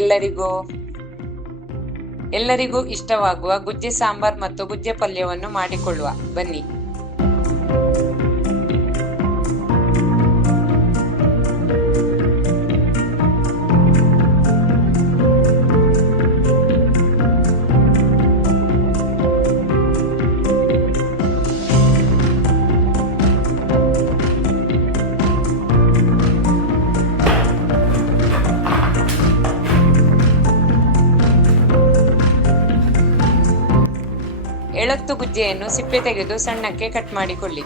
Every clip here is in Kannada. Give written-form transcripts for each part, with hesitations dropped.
ಎಲ್ಲರಿಗೂ ಇಷ್ಟವಾಗುವ ಗುಜ್ಜೆ ಸಾಂಬಾರ್ ಮತ್ತು ಗುಜ್ಜೆ ಪಲ್ಯವನ್ನು ಮಾಡಿಕೊಳ್ಳುವ ಬನ್ನಿ. ಎಳತ್ತು ಗುಜ್ಜೆಯನ್ನು ಸಿಪ್ಪೆ ತೆಗೆದು ಸಣ್ಣಕ್ಕೆ ಕಟ್ ಮಾಡಿಕೊಳ್ಳಿ.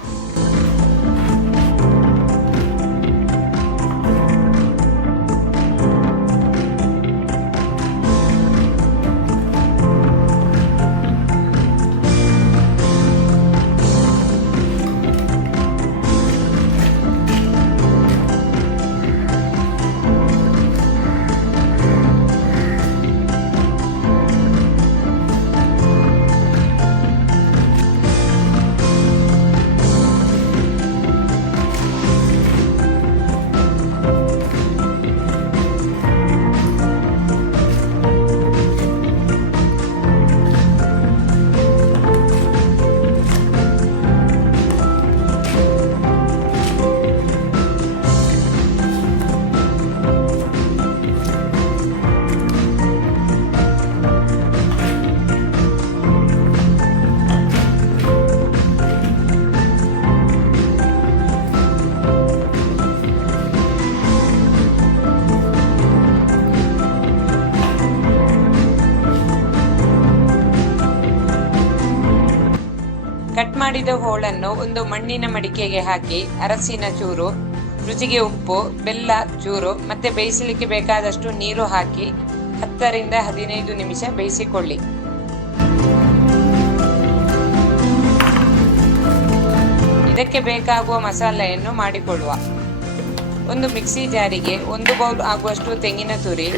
ಕಟ್ ಮಾಡಿದ ಹೋಳನ್ನು ಒಂದು ಮಣ್ಣಿನ ಮಡಿಕೆಗೆ ಹಾಕಿ ಅರಸಿನ ಚೂರು, ರುಚಿಗೆ ಉಪ್ಪು, ಬೆಲ್ಲ ಚೂರು ಮತ್ತೆ ಬೇಯಿಸಲಿಕ್ಕೆ ಬೇಕಾದಷ್ಟು ನೀರು ಹಾಕಿ 10 ರಿಂದ 15 ನಿಮಿಷ ಬೇಯಿಸಿಕೊಳ್ಳಿ. ಇದಕ್ಕೆ ಬೇಕಾಗುವ ಮಸಾಲೆಯನ್ನು ಮಾಡಿಕೊಳ್ಳುವ. ಒಂದು ಮಿಕ್ಸಿ ಜಾರಿಗೆ 1 ಬೌಲ್ ಆಗುವಷ್ಟು ತೆಂಗಿನ ತುರಿ,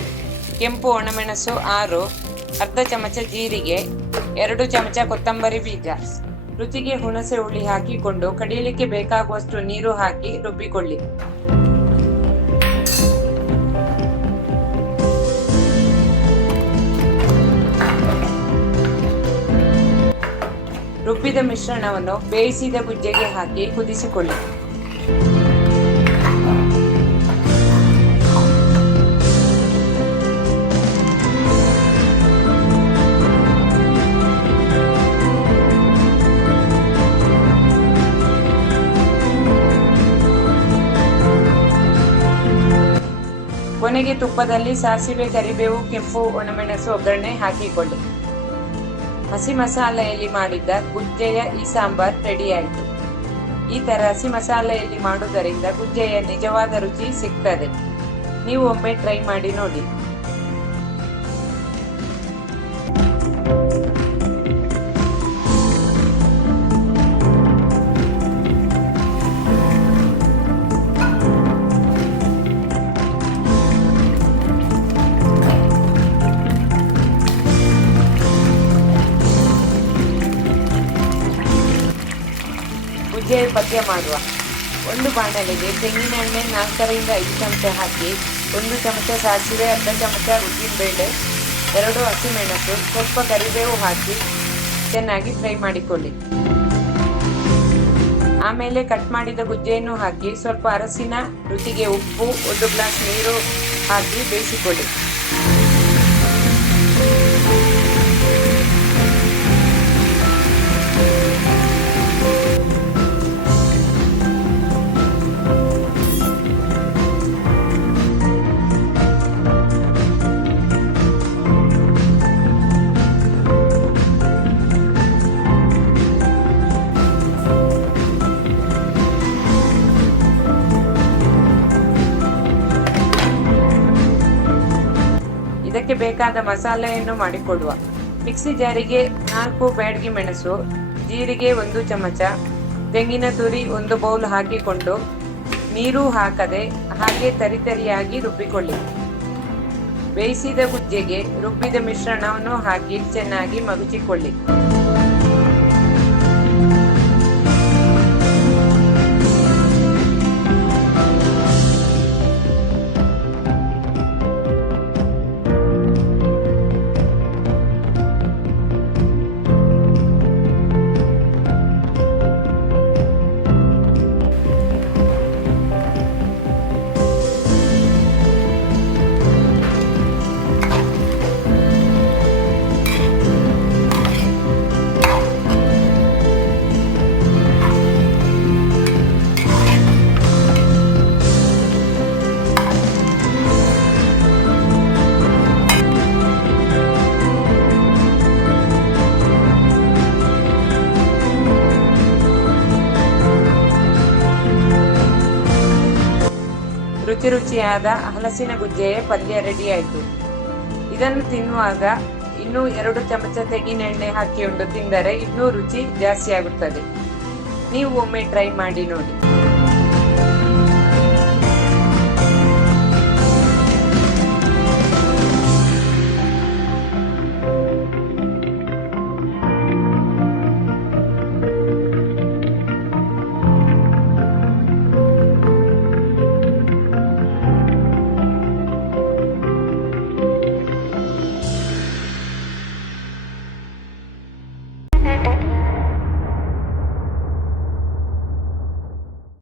ಕೆಂಪು ಒಣಮೆಣಸು 6, ಅರ್ಧ ಚಮಚ ಜೀರಿಗೆ, 2 ಚಮಚ ಕೊತ್ತಂಬರಿ ಬೀಜ, ರುಚಿಗೆ ಹುಣಸೆ ಹುಳಿ ಹಾಕಿಕೊಂಡು ಕಡಿಯಲಿಕ್ಕೆ ಬೇಕಾಗುವಷ್ಟು ನೀರು ಹಾಕಿ ರುಬ್ಬಿಕೊಳ್ಳಿ. ರುಬ್ಬಿದ ಮಿಶ್ರಣವನ್ನು ಬೇಯಿಸಿದ ಗುಜ್ಜೆಗೆ ಹಾಕಿ ಕುದಿಸಿಕೊಳ್ಳಿ. ಕೊನೆಗೆ ತುಪ್ಪದಲ್ಲಿ ಸಾಸಿವೆ, ಕರಿಬೇವು, ಕೆಂಪು ಒಣಮೆಣಸು ಒಗ್ಗರಣೆ ಹಾಕಿಕೊಳ್ಳಿ. ಹಸಿ ಮಸಾಲೆಯಲ್ಲಿ ಮಾಡಿದ್ದ ಗುಜ್ಜೆಯ ಈ ಸಾಂಬಾರ್ ರೆಡಿಯಾಯಿತು. ಈ ತರ ಹಸಿ ಮಸಾಲೆಯಲ್ಲಿ ಮಾಡುವುದರಿಂದ ಗುಜ್ಜೆಯ ನಿಜವಾದ ರುಚಿ ಸಿಗ್ತದೆ. ನೀವು ಒಮ್ಮೆ ಟ್ರೈ ಮಾಡಿ ನೋಡಿ. ಗುಜ್ಜೆ ಪಲ್ಯ ಮಾಡುವ. ಒಂದು ಬಾಣಲೆಗೆ ತೆಂಗಿನ ಎಣ್ಣೆ 4 ರಿಂದ 5 ಚಮಚ ಹಾಕಿ 1 ಚಮಚ ಸಾಸಿವೆ, ಅರ್ಧ ಚಮಚ ಉದ್ದಿನಬೇಳೆ, 2 ಹಸಿಮೆಣಸು, ಸ್ವಲ್ಪ ಕರಿಬೇವು ಹಾಕಿ ಚೆನ್ನಾಗಿ ಫ್ರೈ ಮಾಡಿಕೊಳ್ಳಿ. ಆಮೇಲೆ ಕಟ್ ಮಾಡಿದ ಗುಜ್ಜೆಯನ್ನು ಹಾಕಿ ಸ್ವಲ್ಪ ಅರಸಿನ, ರುಚಿಗೆ ಉಪ್ಪು, 1 ಗ್ಲಾಸ್ ನೀರು ಹಾಕಿ ಬೇಯಿಸಿಕೊಳ್ಳಿ. ಇದಕ್ಕೆ ಬೇಕಾದ ಮಸಾಲೆಯನ್ನು ಮಾಡಿಕೊಡುವ. ಮಿಕ್ಸಿ ಜಾರಿಗೆ 4 ಬ್ಯಾಡಗಿ ಮೆಣಸು, ಜೀರಿಗೆ 1 ಚಮಚ, ತೆಂಗಿನ ತುರಿ 1 ಬೌಲ್ ಹಾಕಿಕೊಂಡು ನೀರು ಹಾಕದೆ ಹಾಗೆ ತರಿತರಿಯಾಗಿ ರುಬ್ಬಿಕೊಳ್ಳಿ. ಬೇಯಿಸಿದ ಗುಜ್ಜೆಗೆ ರುಬ್ಬಿದ ಮಿಶ್ರಣವನ್ನು ಹಾಕಿ ಚೆನ್ನಾಗಿ ಮಗುಚಿಕೊಳ್ಳಿ. ರುಚಿ ರುಚಿಯಾದ ಹಲಸಿನ ಗುಜ್ಜೆಯ ಪಲ್ಯ ರೆಡಿ ಆಯಿತು. ಇದನ್ನು ತಿನ್ನುವಾಗ ಇನ್ನೂ 2 ಚಮಚ ತೆಂಗಿನೆಣ್ಣೆ ಹಾಕಿ ತಿಂದರೆ ಇನ್ನೂ ರುಚಿ ಜಾಸ್ತಿ ಆಗುತ್ತದೆ. ನೀವು ಒಮ್ಮೆ ಟ್ರೈ ಮಾಡಿ ನೋಡಿ.